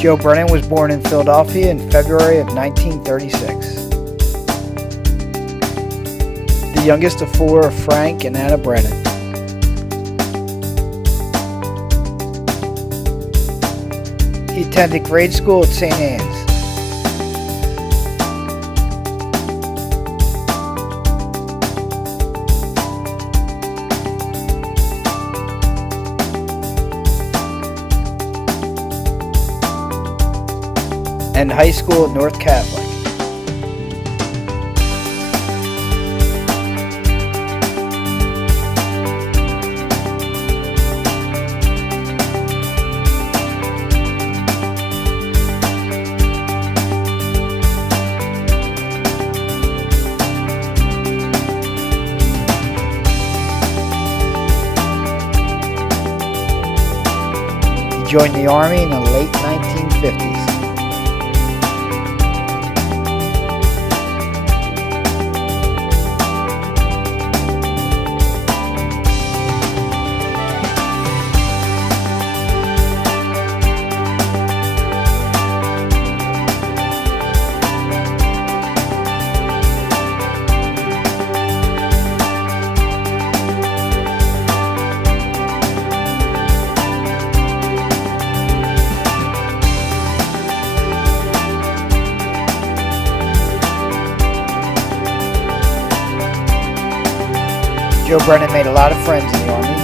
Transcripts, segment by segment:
Joe Brennan was born in Philadelphia in February of 1936. The youngest of four of Frank and Anna Brennan. He attended grade school at St. Anne's. And high school at North Catholic. He joined the Army in the late 1950s. Joe Brennan made a lot of friends in the Army.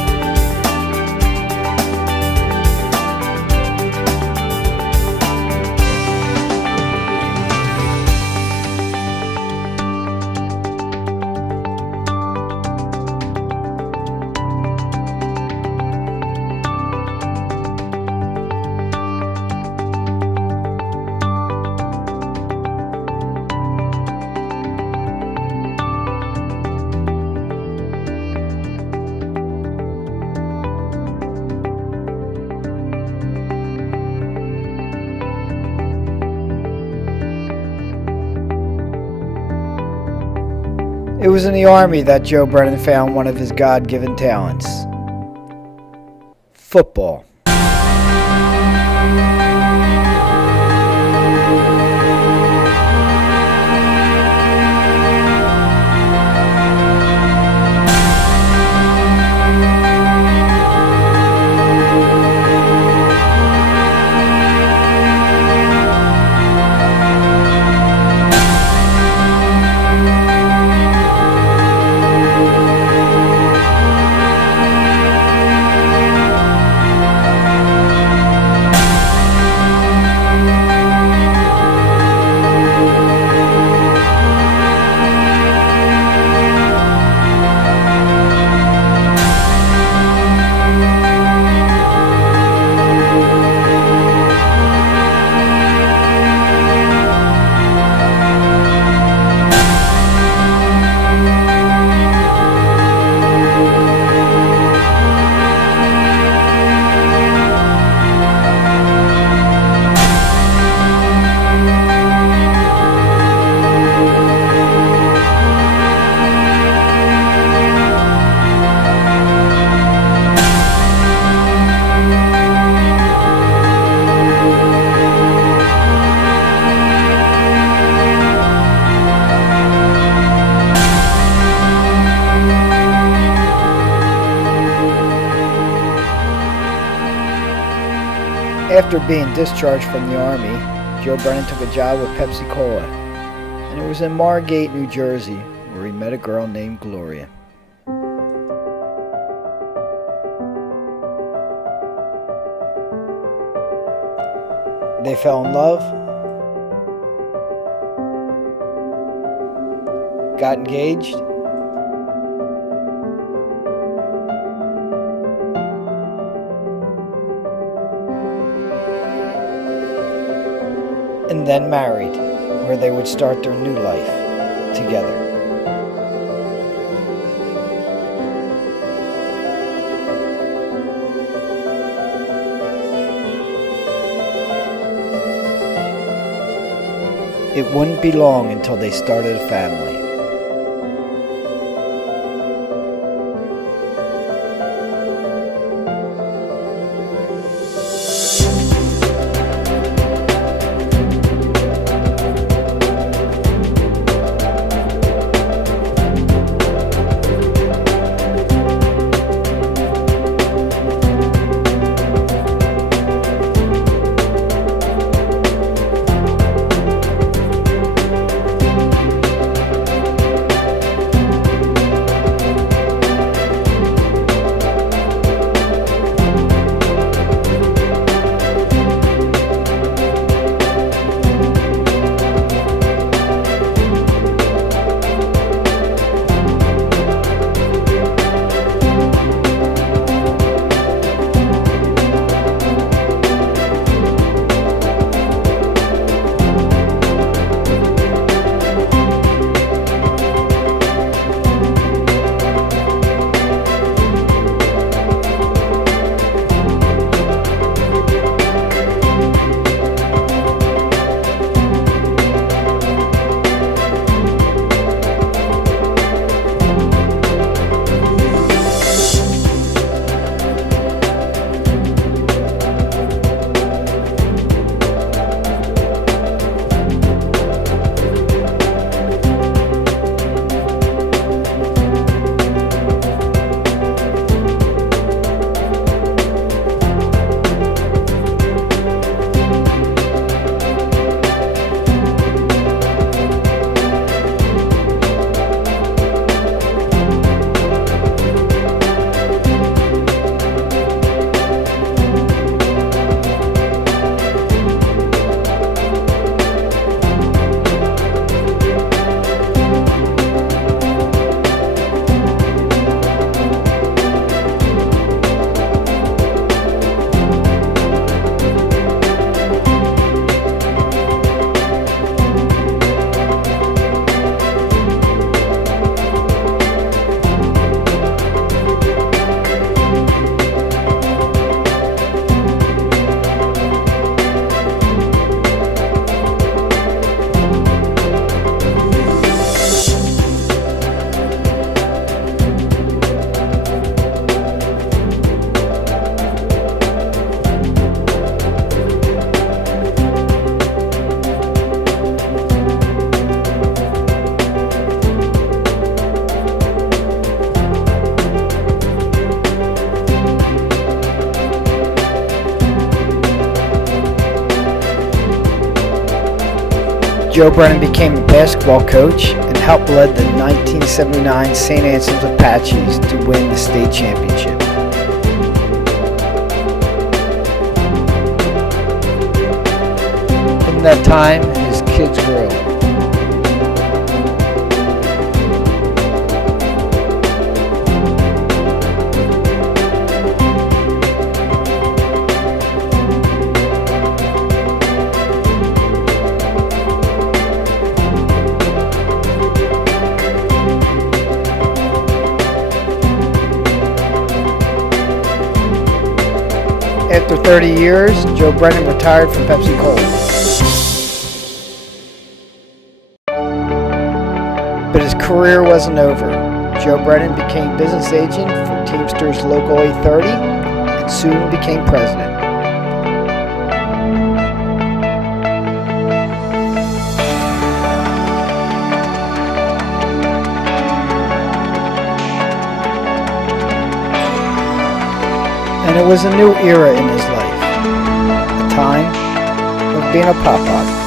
It was in the Army that Joe Brennan found one of his God-given talents: football. After being discharged from the Army, Joe Brennan took a job with Pepsi Cola, and it was in Margate, New Jersey, where he met a girl named Gloria. They fell in love, got engaged, and then married, where they would start their new life together. It wouldn't be long until they started a family. Joe Brennan became a basketball coach and helped lead the 1979 St. Anselm's Apaches to win the state championship. From that time, his kids grew. After 30 years, Joe Brennan retired from Pepsi Cola. But his career wasn't over. Joe Brennan became business agent for Teamsters Local 830 and soon became president. And it was a new era in his life, a time of being a pop-pop.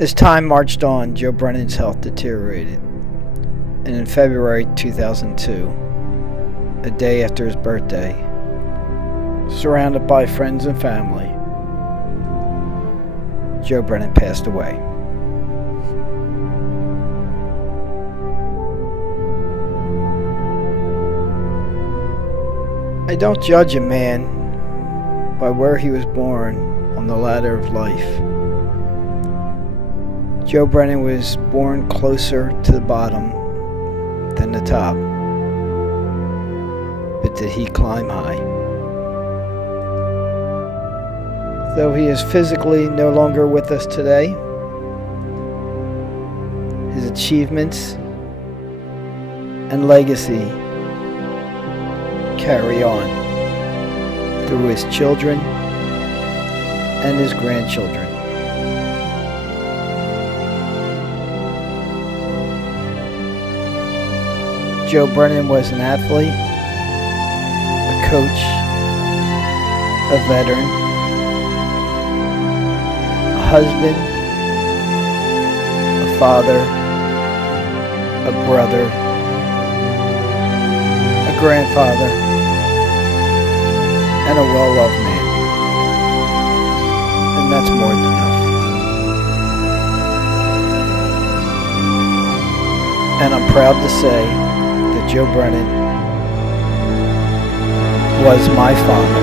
As time marched on, Joe Brennan's health deteriorated, and in February 2002, a day after his birthday, surrounded by friends and family, Joe Brennan passed away. I don't judge a man by where he was born on the ladder of life. Joe Brennan was born closer to the bottom than the top. But did he climb high? Though he is physically no longer with us today, his achievements and legacy carry on through his children and his grandchildren. Joe Brennan was an athlete, a coach, a veteran, a husband, a father, a brother, a grandfather, and a well-loved man. and that's more than enough. And I'm proud to say that Joe Brennan was my father.